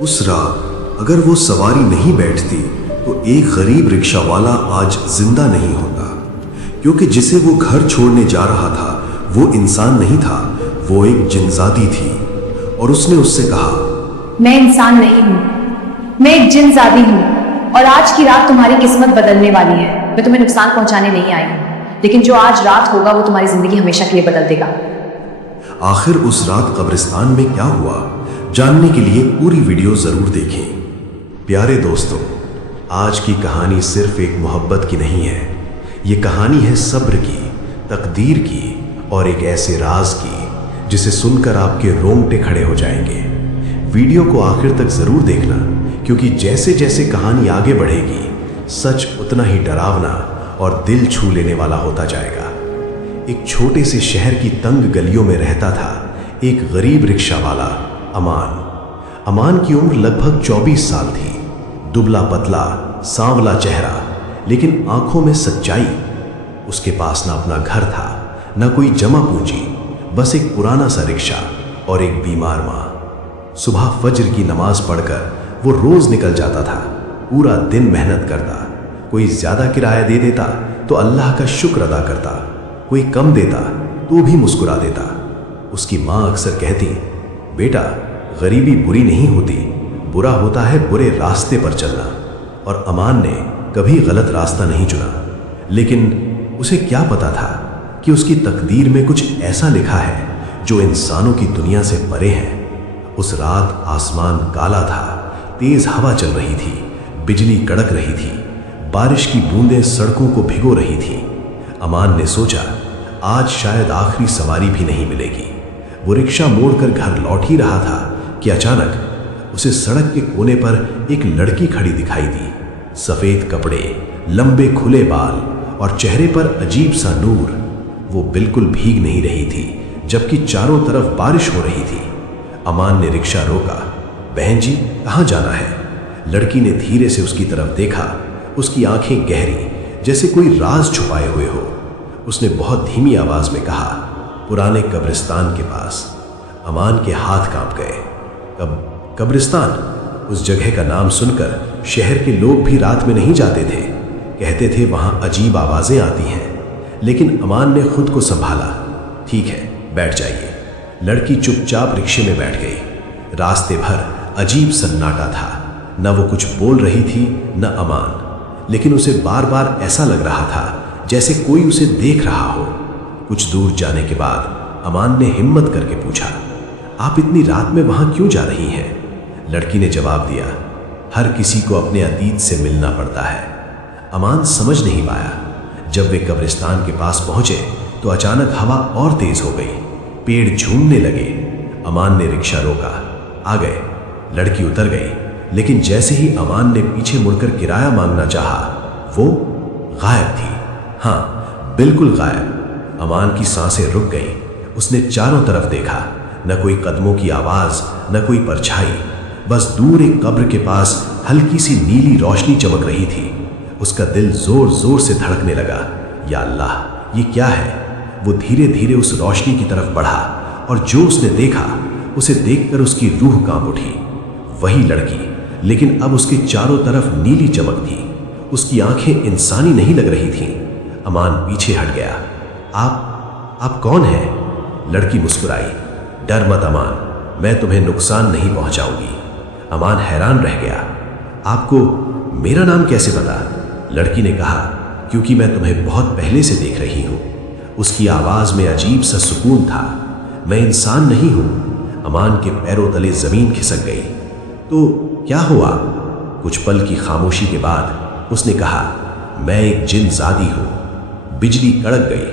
اس رات اگر وہ سواری نہیں بیٹھتی تو ایک غریب رکشہ والا آج زندہ نہیں ہوتا، کیونکہ جسے وہ گھر چھوڑنے جا رہا تھا وہ انسان نہیں تھا، وہ ایک جنزادی تھی۔ اور اس نے اس سے کہا، میں انسان نہیں ہوں، میں ایک جن زادی ہوں، اور آج کی رات تمہاری قسمت بدلنے والی ہے۔ میں تمہیں نقصان پہنچانے نہیں آئی ہوں، لیکن جو آج رات ہوگا وہ تمہاری زندگی ہمیشہ کے لیے بدل دے گا۔ آخر اس رات قبرستان میں کیا ہوا، جاننے کے لیے پوری ویڈیو ضرور دیکھیں۔ پیارے دوستو، آج کی کہانی صرف ایک محبت کی نہیں ہے، یہ کہانی ہے صبر کی، تقدیر کی، اور ایک ایسے راز کی جسے سن کر آپ کے رونگٹے کھڑے ہو جائیں گے۔ ویڈیو کو آخر تک ضرور دیکھنا، کیونکہ جیسے جیسے کہانی آگے بڑھے گی سچ اتنا ہی ڈراونا اور دل چھو لینے والا ہوتا جائے گا۔ ایک چھوٹے سے شہر کی تنگ گلیوں میں رہتا تھا ایک غریب رکشہ والا امان۔ امان کی عمر لگ بھگ 24 سال تھی، دبلا پتلا، سانولا چہرہ، لیکن آنکھوں میں سچائی۔ اس کے پاس نہ اپنا گھر تھا، نہ کوئی جمع پونجی، بس ایک پرانا سا رکشہ اور ایک بیمار ماں۔ صبح فجر کی نماز پڑھ کر وہ روز نکل جاتا تھا، پورا دن محنت کرتا، کوئی زیادہ کرایہ دے دیتا تو اللہ کا شکر ادا کرتا، کوئی کم دیتا تو بھی مسکرا دیتا۔ اس کی ماں اکثر کہتی، بیٹا غریبی بری نہیں ہوتی، برا ہوتا ہے برے راستے پر چلنا۔ اور امان نے کبھی غلط راستہ نہیں چنا، لیکن اسے کیا پتا تھا کہ اس کی تقدیر میں کچھ ایسا لکھا ہے جو انسانوں کی دنیا سے پرے ہے۔ اس رات آسمان کالا تھا، تیز ہوا چل رہی تھی، بجلی کڑک رہی تھی، بارش کی بوندیں سڑکوں کو بھگو رہی تھیں۔ امان نے سوچا آج شاید آخری سواری بھی نہیں ملے گی۔ وہ رکشہ موڑ کر گھر لوٹ ہی رہا تھا کہ اچانک اسے سڑک کے کونے پر ایک لڑکی کھڑی دکھائی دی۔ سفید کپڑے، لمبے کھلے بال اور چہرے پر عجیب سا نور۔ وہ بالکل بھیگ نہیں رہی تھی، جبکہ چاروں طرف بارش ہو رہی تھی۔ امان نے رکشہ روکا۔ بہن جی کہاں جانا ہے؟ لڑکی نے دھیرے سے اس کی طرف دیکھا، اس کی آنکھیں گہری جیسے کوئی راز چھپائے ہوئے ہو۔ اس نے بہت دھیمی آواز میں کہا، پرانے قبرستان کے پاس۔ امان کے ہاتھ کانپ گئے۔ قبرستان؟ اس جگہ کا نام سن کر شہر کے لوگ بھی رات میں نہیں جاتے تھے، کہتے تھے وہاں عجیب آوازیں آتی ہیں۔ لیکن امان نے خود کو سنبھالا۔ ٹھیک ہے بیٹھ جائیے۔ لڑکی چپ چاپ رکشے میں بیٹھ گئی۔ راستے بھر عجیب سناٹا تھا، نہ وہ کچھ بول رہی تھی نہ امان، لیکن اسے بار بار ایسا لگ رہا تھا جیسے کوئی اسے دیکھ رہا ہو۔ کچھ دور جانے کے بعد امان نے ہمت کر کے پوچھا، آپ اتنی رات میں وہاں کیوں جا رہی ہیں؟ لڑکی نے جواب دیا، ہر کسی کو اپنے عتیق سے ملنا پڑتا ہے۔ امان سمجھ نہیں پایا۔ جب وہ قبرستان کے پاس پہنچے تو اچانک ہوا اور تیز ہو گئی، پیڑ جھومنے لگے۔ امان نے رکشہ روکا، آ گئے۔ لڑکی اتر گئی، لیکن جیسے ہی امان نے پیچھے مڑ کر کرایہ مانگنا چاہا وہ غائب تھی۔ ہاں بالکل غائب۔ امان کی سانسیں رک گئیں۔ اس نے چاروں طرف دیکھا، نہ کوئی قدموں کی آواز، نہ کوئی پرچھائی، بس دور ایک قبر کے پاس ہلکی سی نیلی روشنی چمک رہی تھی۔ اس کا دل زور زور سے دھڑکنے لگا۔ یا اللہ یہ کیا ہے؟ وہ دھیرے دھیرے اس روشنی کی طرف بڑھا، اور جو اس نے دیکھا اسے دیکھ کر اس کی روح کانپ اٹھی۔ وہی لڑکی، لیکن اب اس کے چاروں طرف نیلی چمک تھی۔ اس کی آنکھیں انسانی نہیں لگ رہی تھیں۔ امان پیچھے ہٹ گیا۔ آپ کون ہیں؟ لڑکی مسکرائی۔ ڈر مت امان، میں تمہیں نقصان نہیں پہنچاؤں گی۔ امان حیران رہ گیا۔ آپ کو میرا نام کیسے پتا؟ لڑکی نے کہا، کیونکہ میں تمہیں بہت پہلے سے دیکھ رہی ہوں۔ اس کی آواز میں عجیب سا سکون تھا۔ میں انسان نہیں ہوں۔ امان کے پیروں تلے زمین کھسک گئی۔ تو کیا ہوا؟ کچھ پل کی خاموشی کے بعد اس نے کہا، میں ایک جن زادی ہوں۔ بجلی کڑک گئی۔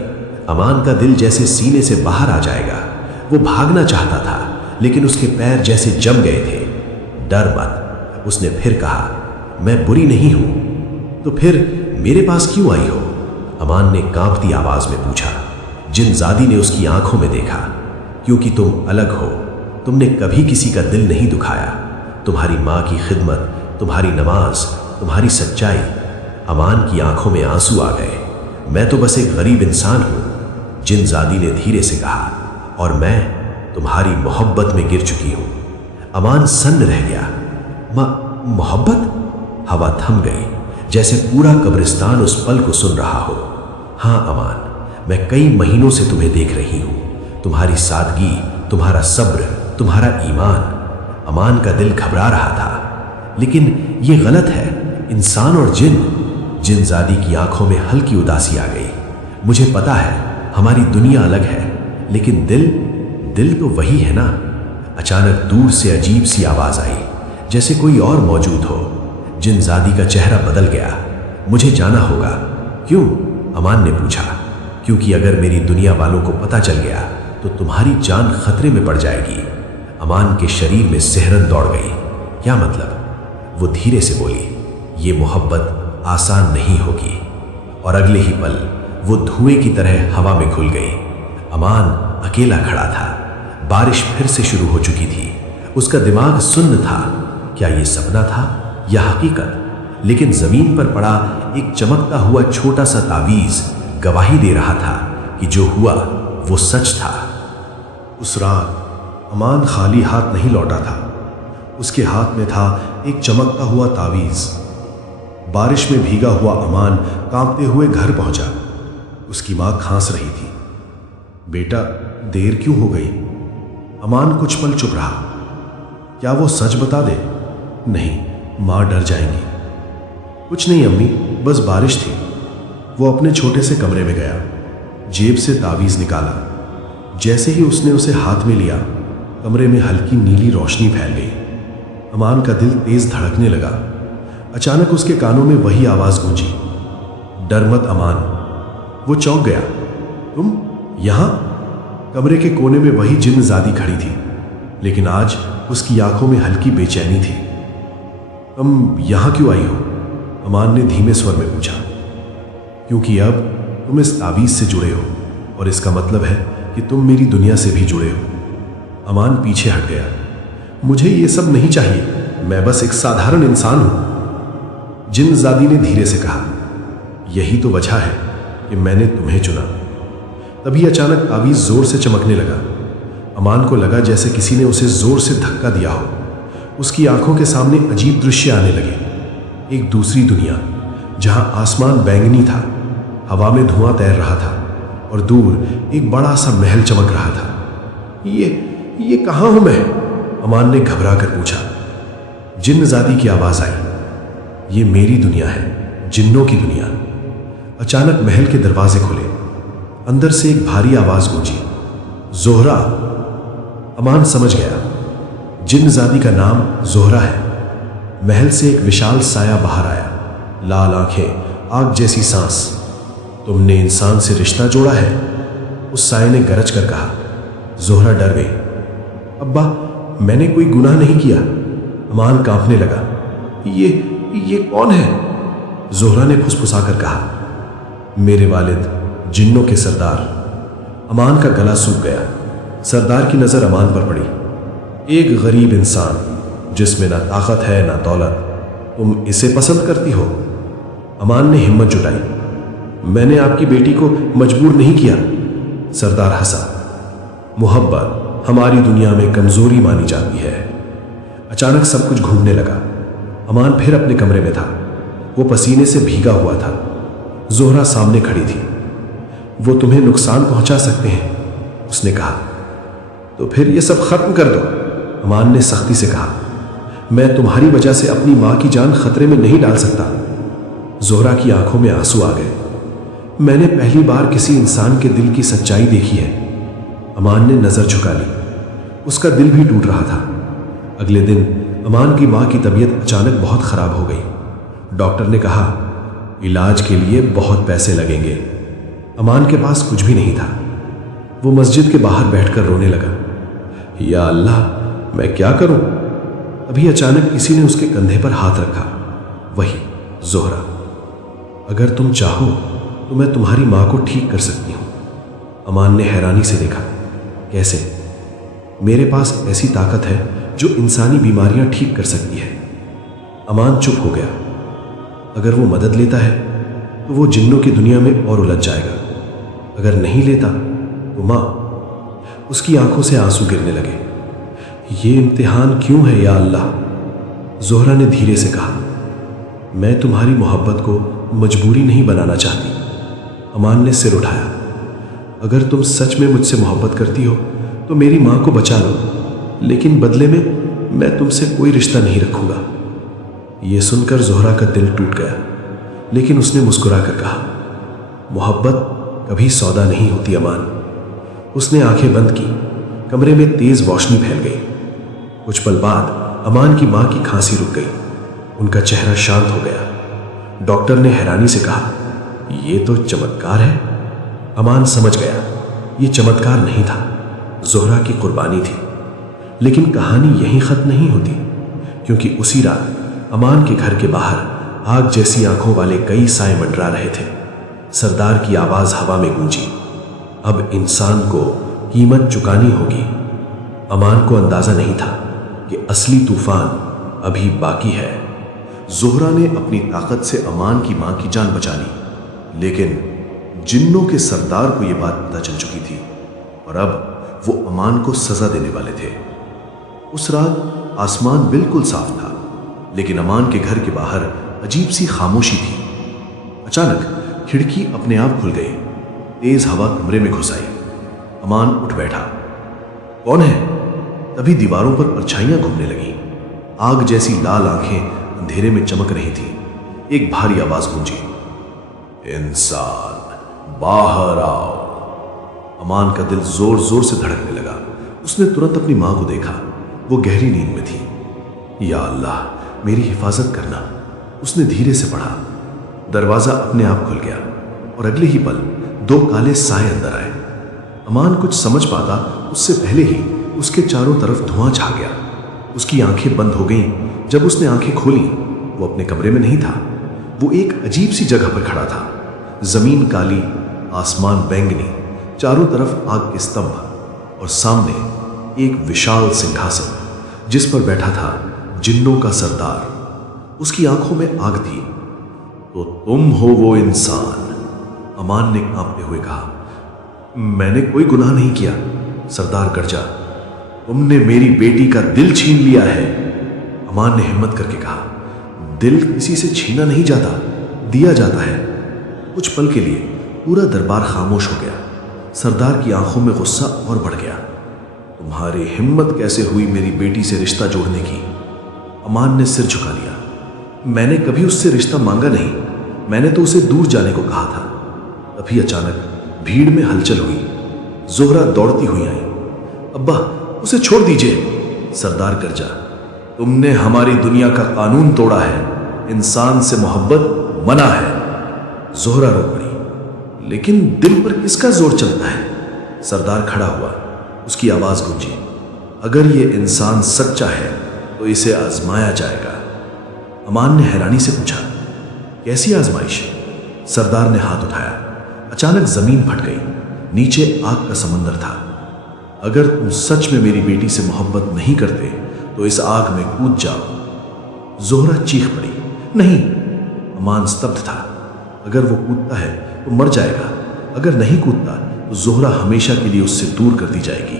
امان کا دل جیسے سینے سے باہر آ جائے گا۔ وہ بھاگنا چاہتا تھا، لیکن اس کے پیر جیسے جم گئے تھے۔ ڈر مت، اس نے پھر کہا، میں بری نہیں ہوں۔ تو پھر میرے پاس کیوں آئی ہو؟ امان نے کانپتی آواز میں پوچھا۔ جن زادی نے اس کی آنکھوں میں دیکھا، کیونکہ تم الگ ہو، تم نے کبھی کسی کا دل نہیں دکھایا۔ تمہاری ماں کی خدمت، تمہاری نماز، تمہاری سچائی۔ امان کی آنکھوں میں آنسو آ گئے۔ میں تو بس ایک غریب انسان ہوں، جن زادی نے دھیرے سے کہا، اور میں تمہاری محبت میں گر چکی ہوں۔ امان سن رہ گیا۔ मोहब्बत? हवा थम गई, जैसे पूरा कब्रिस्तान उस पल को सुन रहा हो। हाँ अमान, मैं कई महीनों से तुम्हें देख रही हूं। तुम्हारी सादगी, तुम्हारा सब्र, तुम्हारा ईमान। अमान का दिल घबरा रहा था। लेकिन यह गलत है। इंसान और जिनजादी की आंखों में हल्की उदासी आ गई। मुझे पता है हमारी दुनिया अलग है, लेकिन दिल तो वही है ना। अचानक दूर से अजीब सी आवाज आई, जैसे कोई और मौजूद हो। जिनजादी का चेहरा बदल गया। मुझे जाना होगा। क्यों? अमान ने पूछा। क्योंकि अगर मेरी दुनिया वालों को पता चल गया तो तुम्हारी जान खतरे में पड़ जाएगी। अमान के शरीर में सिहरन दौड़ गई। क्या मतलब? वो धीरे से बोली, ये मोहब्बत आसान नहीं होगी। और अगले ही पल वो धुएं की तरह हवा में घुल गई। अमान अकेला खड़ा था। बारिश फिर से शुरू हो चुकी थी। उसका दिमाग सुन्न था। क्या ये सपना था या हकीकत? लेकिन जमीन पर पड़ा एक चमकता हुआ छोटा सा तावीज गवाही दे रहा था कि जो हुआ वो सच था। उस रात अमान खाली हाथ नहीं लौटा था। उसके हाथ में था एक चमकता हुआ तावीज। बारिश में भीगा हुआ अमान कांपते हुए घर पहुंचा। उसकी मां खांस रही थी। बेटा, देर क्यों हो गई? अमान कुछ पल चुप रहा। क्या वो सच बता दे? नहीं, मां डर जाएंगी। कुछ नहीं अम्मी, बस बारिश थी। वो अपने छोटे से कमरे में गया, जेब से तावीज निकाला। जैसे ही उसने उसे हाथ में लिया, कमरे में हल्की नीली रोशनी फैल गई। अमान का दिल तेज धड़कने लगा। अचानक उसके कानों में वही आवाज गूंजी, डर मत अमान। वो चौंक गया। तुम यहां? कमरे के कोने में वही जिन्नजादी खड़ी थी, लेकिन आज उसकी आंखों में हल्की बेचैनी थी। तुम यहां क्यों आई हो? अमान ने धीमे स्वर में पूछा। क्योंकि अब तुम इस तावीज से जुड़े हो, और इसका मतलब है कि तुम मेरी दुनिया से भी जुड़े हो। अमान पीछे हट गया। मुझे ये सब नहीं चाहिए, मैं बस एक साधारण इंसान हूं। जिन्नजादी ने धीरे से कहा, यही तो वजह है कि मैंने तुम्हें चुना। तभी अचानक तावीज जोर से चमकने लगा। अमान को लगा जैसे किसी ने उसे जोर से धक्का दिया हो। उसकी आंखों के सामने अजीब दृश्य आने लगे। एक दूसरी दुनिया, जहां आसमान बैंगनी था, हवा में धुआं तैर रहा था, और दूर एक बड़ा सा महल चमक रहा था। ये कहां हूं मैं? अमान ने घबरा कर पूछा। जिन्नजादी की आवाज आई, ये मेरी दुनिया है, जिन्नों की दुनिया। अचानक महल के दरवाजे खुले। अंदर से एक भारी आवाज गूंजी, जोहरा। अमान समझ गया, जिन्नजादी का नाम जोहरा है। महल से एक विशाल साया बाहर आया, लाल आंखें, आग जैसी सांस। तुमने इंसान से रिश्ता जोड़ा है, उस साये ने गरज कर कहा। जोहरा डर गई। अब्बा, मैंने कोई गुनाह नहीं किया। अमान कांपने लगा। ये कौन है? जोहरा ने फुसफुसाकर कहा, मेरे वालिद, जिन्नों के सरदार। अमान का गला सूख गया। सरदार की नजर अमान पर पड़ी। एक गरीब इंसान जिसमें ना ताकत है ना दौलत, तुम इसे पसंद करती हो? अमान ने हिम्मत जुटाई। मैंने आपकी बेटी को मजबूर नहीं किया। सरदार हंसा। मोहब्बत हमारी दुनिया में कमजोरी मानी जाती है। अचानक सब कुछ घूमने लगा। अमान फिर अपने कमरे में था। वो पसीने से भीगा हुआ था। जोहरा सामने खड़ी थी। वो तुम्हें नुकसान पहुंचा सकते हैं, उसने कहा। तो फिर ये सब खत्म कर दो, अमान ने सख्ती से कहा। मैं तुम्हारी वजह से अपनी मां की जान खतरे में नहीं डाल सकता। जोहरा की आंखों में आंसू आ गए। मैंने पहली बार किसी इंसान के दिल की सच्चाई देखी है। अमान ने नजर झुका ली। उसका दिल भी टूट रहा था। अगले दिन अमान की मां की तबीयत अचानक बहुत खराब हो गई। डॉक्टर ने कहा, इलाज के लिए बहुत पैसे लगेंगे। अमान के पास कुछ भी नहीं था। वो मस्जिद के बाहर बैठकर रोने लगा। या अल्लाह, मैं क्या करूं? अभी अचानक किसी ने उसके कंधे पर हाथ रखा। वही जोहरा। अगर तुम चाहो तो मैं तुम्हारी मां को ठीक कर सकती हूं। अमान ने हैरानी से देखा। कैसे? मेरे पास ऐसी ताकत है जो इंसानी बीमारियां ठीक कर सकती है। अमान चुप हो गया। अगर वो मदद लेता है तो वो जिन्नों की दुनिया में और उलझ जाएगा। अगर नहीं लेता तो मां। उसकी आंखों से आंसू गिरने लगे। ये इम्तिहान क्यों है या अल्लाह? زہرا نے دھیرے سے کہا، میں تمہاری محبت کو مجبوری نہیں بنانا چاہتی۔ امان نے سر اٹھایا، اگر تم سچ میں مجھ سے محبت کرتی ہو تو میری ماں کو بچا لو، لیکن بدلے میں تم سے کوئی رشتہ نہیں رکھوں گا۔ یہ سن کر زہرا کا دل ٹوٹ گیا، لیکن اس نے مسکرا کر کہا، محبت کبھی سودا نہیں ہوتی امان۔ اس نے آنکھیں بند کی، کمرے میں تیز روشنی پھیل گئی۔ کچھ پل بعد امان کی ماں کی کھانسی رک گئی، ان کا چہرہ شانت ہو گیا۔ ڈاکٹر نے حیرانی سے کہا، یہ تو چمتکار ہے۔ امان سمجھ گیا یہ چمتکار نہیں تھا، زہرا کی قربانی تھی۔ لیکن کہانی یہیں ختم نہیں ہوتی، کیونکہ اسی رات امان کے گھر کے باہر آگ جیسی آنکھوں والے کئی سائے منڈرا رہے تھے۔ سردار کی آواز ہوا میں گونجی، اب انسان کو قیمت چکانی ہوگی۔ امان کو اندازہ نہیں تھا کہ اصلی طوفان ابھی باقی ہے۔ زہرا نے اپنی طاقت سے امان کی ماں کی جان بچا لی، لیکن جنوں کے سردار کو یہ بات پتہ چل چکی تھی اور اب وہ امان کو سزا دینے والے تھے۔ اس رات آسمان بالکل صاف تھا، لیکن امان کے گھر کے باہر عجیب سی خاموشی تھی۔ اچانک کھڑکی اپنے آپ کھل گئی، تیز ہوا کمرے میں گھس آئی۔ امان اٹھ بیٹھا، کون ہے؟ تبھی دیواروں پر پرچھائیاں گھومنے لگیں، آگ جیسی لال آنکھیں اندھیرے میں چمک رہی تھیں۔ ایک بھاری آواز گونجی، انسان باہر آؤ۔ امان کا دل زور زور سے دھڑکنے لگا۔ اس نے ترنت اپنی ماں کو دیکھا، وہ گہری نیند میں تھی۔ یا اللہ میری حفاظت کرنا، اس نے دھیرے سے پڑھا۔ دروازہ اپنے آپ کھل گیا اور اگلے ہی پل دو کالے سائے اندر آئے۔ امان کچھ سمجھ پاتا اس سے پہلے ہی اس کے چاروں طرف دھواں چھا گیا۔ اس کی آنکھیں بند ہو گئیں۔ جب اس نے آنکھیں کھولیں وہ اپنے کمرے میں نہیں تھا، وہ ایک عجیب سی جگہ پر کھڑا تھا۔ زمین کالی، آسمان بینگنی، چاروں طرف آگ کے استمبھ اور سامنے ایک وشال سنگھاسن جس پر بیٹھا تھا جنوں کا سردار۔ اس کی آنکھوں میں آگ تھی۔ تو تم ہو وہ انسان، امان نے کانپتے ہوئے کہا۔ میں نے کوئی گناہ نہیں کیا، سردار گرجا۔ تم نے میری بیٹی کا دل چھین لیا ہے، امان نے ہمت کر کے کہا۔ دل کسی سے چھینا نہیں جاتا، دیا جاتا ہے۔ کچھ پل کے لیے پورا دربار خاموش ہو گیا۔ سردار کی آنکھوں میں غصہ اور بڑھ گیا۔ تمہاری ہمت کیسے ہوئی میری بیٹی سے رشتہ جوڑنے کی؟ امان نے سر جھکا لیا۔ میں نے کبھی اس سے رشتہ مانگا نہیں، میں نے تو اسے دور جانے کو کہا تھا۔ تبھی اچانک بھیڑ میں ہلچل ہوئی، زہرا دوڑتی ہوئی آئی۔ ابا اسے چھوڑ دیجئے، سردار گرجا۔ تم نے ہماری دنیا کا قانون توڑا ہے، انسان سے محبت منع ہے۔ زہرا رو پڑی، لیکن دل پر کس کا زور چلتا ہے؟ سردار کھڑا ہوا، اس کی آواز گونجی، اگر یہ انسان سچا ہے تو اسے آزمایا جائے گا۔ امان نے حیرانی سے پوچھا، کیسی آزمائش؟ سردار نے ہاتھ اٹھایا۔ اچانک زمین پھٹ گئی، نیچے آگ کا سمندر تھا۔ اگر تم سچ میں میری بیٹی سے محبت نہیں کرتے تو اس آگ میں کود جاؤ۔ زہرا چیخ پڑی، نہیں۔ امان ستبدھ تھا، اگر وہ کودتا ہے تو مر جائے گا، اگر نہیں کودتا تو زہرا ہمیشہ کے لیے اس سے دور کر دی جائے گی۔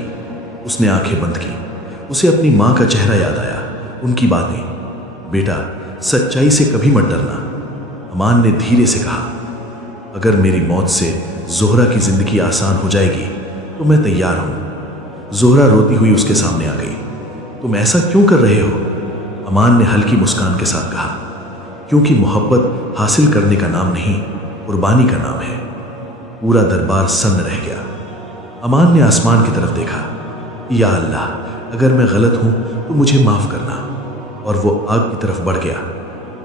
اس نے آنکھیں بند کی، اسے اپنی ماں کا چہرہ یاد آیا، ان کی باتیں۔ بیٹا سچائی سے کبھی مت ڈرنا، امان نے دھیرے سے کہا۔ اگر میری موت سے زہرا کی زندگی آسان ہو جائے گی تو میں تیار ہوں۔ زہرا روتی ہوئی اس کے سامنے آ گئی۔ تم ایسا کیوں کر رہے ہو؟ امان نے ہلکی مسکان کے ساتھ کہا، کیونکہ محبت حاصل کرنے کا نام نہیں، قربانی کا نام ہے۔ پورا دربار سن رہ گیا۔ امان نے آسمان کی طرف دیکھا، یا اللہ اگر میں غلط ہوں تو مجھے معاف کرنا، اور وہ آگ کی طرف بڑھ گیا۔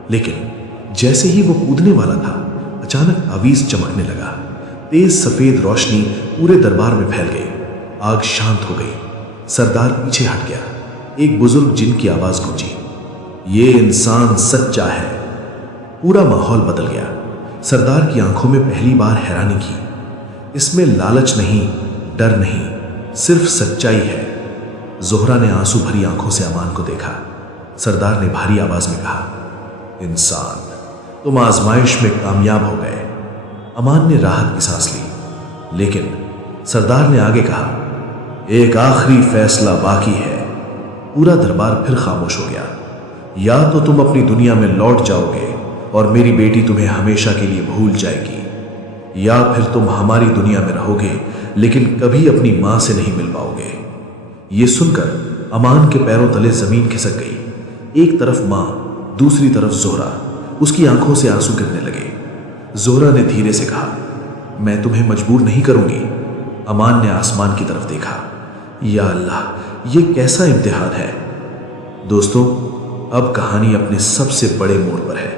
لیکن جیسے ہی وہ کودنے والا تھا اچانک تعویذ چمکنے لگا، تیز سفید روشنی پورے دربار میں پھیل گئی، آگ شانت ہو گئی۔ سردار پیچھے ہٹ گیا، ایک بزرگ جن کی آواز گونجی، یہ انسان سچا ہے۔ پورا ماحول بدل گیا۔ سردار کی آنکھوں میں پہلی بار حیرانی کی، اس میں لالچ نہیں، ڈر نہیں، صرف سچائی ہے۔ زہرا نے آنسو بھری آنکھوں سے امان کو دیکھا۔ سردار نے بھاری آواز میں کہا، انسان تم آزمائش میں کامیاب ہو گئے۔ امان نے راحت کی سانس لی، لیکن سردار نے آگے کہا، ایک آخری فیصلہ باقی ہے۔ پورا دربار پھر خاموش ہو گیا۔ या तो तुम अपनी दुनिया में लौट जाओगे और मेरी बेटी तुम्हें हमेशा के लिए भूल जाएगी, या फिर तुम हमारी दुनिया में रहोगे लेकिन कभी अपनी मां से नहीं मिल पाओगे। ये सुनकर अमान के पैरों तले जमीन खिसक गई। एक तरफ मां, दूसरी तरफ जोहरा। उसकी आंखों से आंसू गिरने लगे। जोहरा ने धीरे से कहा, मैं तुम्हें मजबूर नहीं करूंगी। अमान ने आसमान की तरफ देखा। या अल्लाह, ये कैसा इम्तिहान है। दोस्तों, अब कहानी अपने सबसे बड़े मोड़ पर है।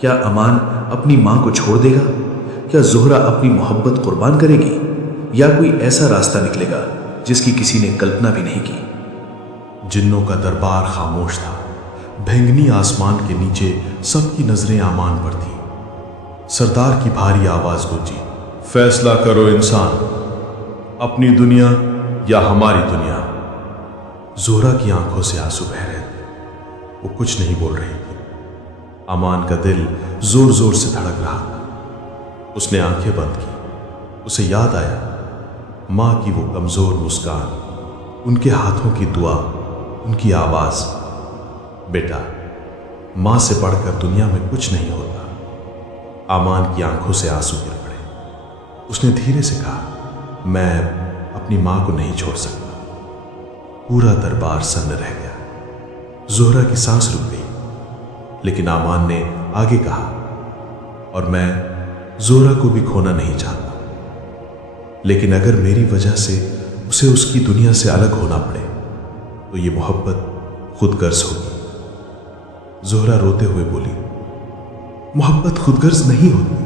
क्या अमान अपनी मां को छोड़ देगा? क्या जोहरा अपनी मोहब्बत कुर्बान करेगी? या कोई ऐसा रास्ता निकलेगा जिसकी किसी ने कल्पना भी नहीं की? जिन्नों का दरबार खामोश था। बैंगनी आसमान के नीचे सबकी नजरें अमान पर थी। सरदार की भारी आवाज गूंजी, फैसला करो इंसान, अपनी दुनिया या हमारी दुनिया। जोहरा की आंखों से आंसू बह रहे थे। वो कुछ नहीं बोल रही थी। अमान का दिल जोर जोर से धड़क रहा था। उसने आंखें बंद की। उसे याद आया मां की वो कमजोर मुस्कान, उनके हाथों की दुआ, उनकी आवाज, बेटा, मां से बढ़कर दुनिया में कुछ नहीं होता। अमान की आंखों से आंसू गिर पड़े। उसने धीरे से कहा, मैं अपनी मां को नहीं छोड़ सकता। पूरा दरबार सन्न रह गया। जोहरा की सांस रुक गई, लेकिन अमान ने आगे कहा, और मैं जोहरा को भी खोना नहीं चाहता, लेकिन अगर मेरी वजह से उसे उसकी दुनिया से अलग होना पड़े तो ये मोहब्बत खुदगर्ज होगी। जोहरा रोते हुए बोली, मोहब्बत खुदगर्ज नहीं होती।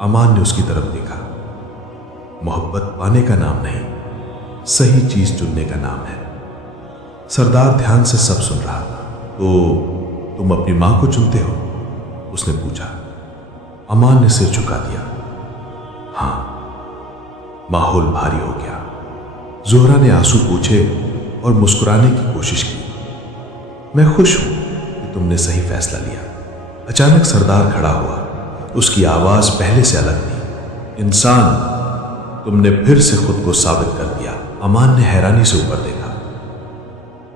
अमान ने उसकी तरफ देखा। मोहब्बत पाने का नाम नहीं, सही चीज चुनने का नाम है। सरदार ध्यान से सब सुन रहा था। तो तुम अपनी मां को चुनते हो? उसने पूछा। अमान ने सिर झुका दिया। हां। माहौल भारी हो गया। जोहरा ने आंसू पूछे और मुस्कुराने की कोशिश की। मैं खुश हूं कि तुमने सही फैसला लिया। अचानक सरदार खड़ा हुआ। उसकी आवाज पहले से अलग थी। इंसान, तुमने फिर से खुद को साबित कर दिया। अमान ने हैरानी से ऊपर देखा।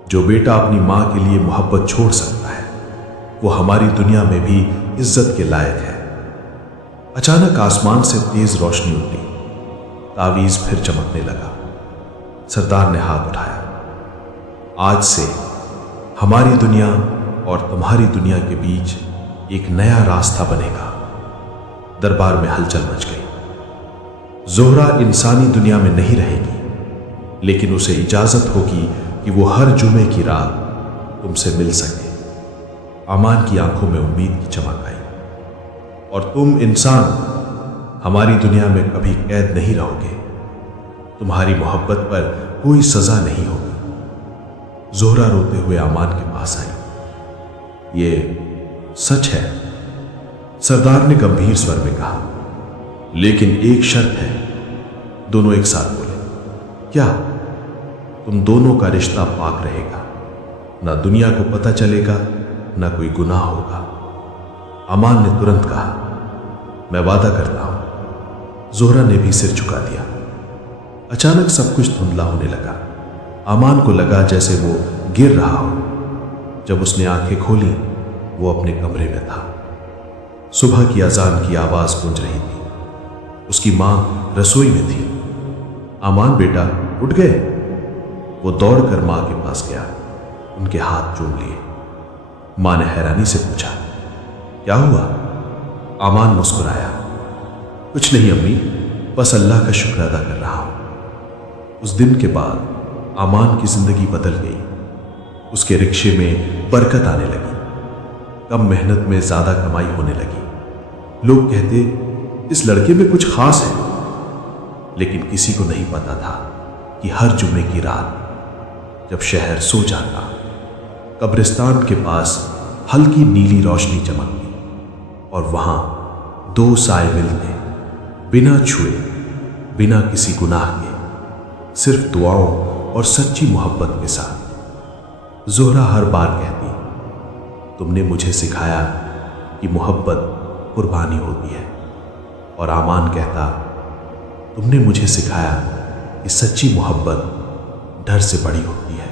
जो बेटा अपनी मां के लिए मोहब्बत छोड़ सकता है, वो हमारी दुनिया में भी इज्जत के लायक है। अचानक आसमान से तेज रोशनी उतरी। तावीज फिर चमकने लगा। सरदार ने हाथ उठाया। आज से हमारी दुनिया और तुम्हारी दुनिया के बीच एक नया रास्ता बनेगा। दरबार में हलचल मच गई। जोहरा इंसानी दुनिया में नहीं रहेगी, लेकिन उसे इजाजत होगी कि वो हर जुमे की रात तुमसे मिल सके। अमान की आंखों में उम्मीद की चमक आई। और तुम इंसान हमारी दुनिया में कभी कैद नहीं रहोगे। तुम्हारी मोहब्बत पर कोई सजा नहीं होगी। जोहरा रोते हुए अमान के पास आई। ये सच है, सरदार ने गंभीर स्वर में कहा, लेकिन एक शर्त है। दोनों एक साथ बोले, क्या? तुम दोनों का रिश्ता पाक रहेगा। ना दुनिया को पता चलेगा, ना कोई गुनाह होगा। अमान ने तुरंत कहा, मैं वादा करता हूं। जोहरा ने भी सिर झुका दिया। अचानक सब कुछ धुंधला होने लगा। अमान को लगा जैसे वो गिर रहा हो। जब उसने आंखें खोली, वो अपने कमरे में था। सुबह की अजान की आवाज गूंज रही थी। उसकी मां रसोई में थी। अमान बेटा, उठ गए? वो दौड़कर मां के पास गया, उनके हाथ चूम लिए। मां ने हैरानी से पूछा, क्या हुआ? अमान मुस्कुराया, कुछ नहीं अम्मी, बस अल्लाह का शुक्र अदा कर रहा हूं। उस दिन के बाद अमान की जिंदगी बदल गई। उसके रिक्शे में बरकत आने लगी। कम मेहनत में ज्यादा कमाई होने लगी। लोग कहते, इस लड़के में कुछ खास है। लेकिन किसी को नहीं पता था कि हर जुमे की रात जब शहर सो जाता, कब्रिस्तान के पास हल्की नीली रोशनी चमकती और वहां दो साए मिलते, बिना छुए, बिना किसी गुनाह के, सिर्फ दुआओं और सच्ची मोहब्बत के साथ। जोहरा हर बार कहती, तुमने मुझे सिखाया कि मोहब्बत कुर्बानी होती है। और अमान कहता, तुमने मुझे सिखाया कि सच्ची मोहब्बत डर से बड़ी होती है।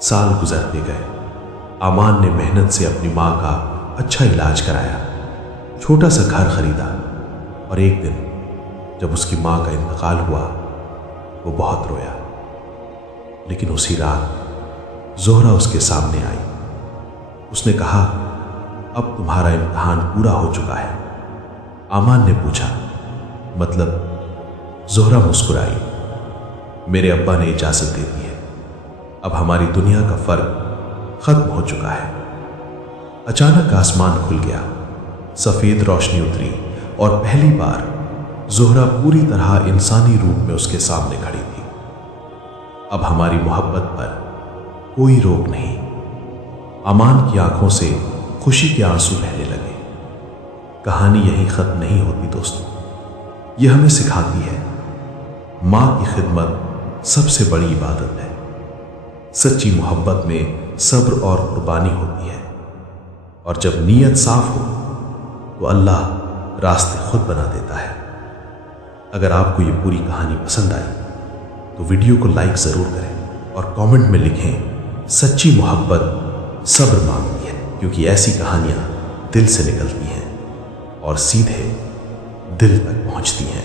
साल गुजरते गए। अमान ने मेहनत से अपनी माँ का अच्छा इलाज कराया, छोटा सा घर खरीदा और एक दिन जब उसकी माँ का इंतकाल हुआ वो बहुत रोया। लेकिन उसी रात जोहरा उसके सामने आई। उसने कहा, अब तुम्हारा इम्तिहान पूरा हो चुका है। अमान ने पूछा, मतलब? जोहरा मुस्कुराई, मेरे अब्बा ने इजाजत दे दी है, अब हमारी दुनिया का फर्क खत्म हो चुका है। अचानक आसमान खुल गया, सफेद रोशनी उतरी और पहली बार जोहरा पूरी तरह इंसानी रूप में उसके सामने खड़ी थी। अब हमारी मोहब्बत पर कोई रोक नहीं। अमान की आंखों से खुशी के आंसू बहने लगे। कहानी यहीं खत्म नहीं होती दोस्तों, यह हमें सिखाती है माँ की खिदमत सबसे बड़ी इबादत है। सच्ची मोहब्बत में सब्र और कुर्बानी होती है, और जब नीयत साफ हो तो अल्लाह रास्ते खुद बना देता है। अगर आपको ये पूरी कहानी पसंद आई तो वीडियो को लाइक ज़रूर करें और कमेंट में लिखें, सच्ची मोहब्बत सब्र मांगती है, क्योंकि ऐसी कहानियाँ दिल से निकलती हैं और सीधे दिल तक पहुँचती हैं।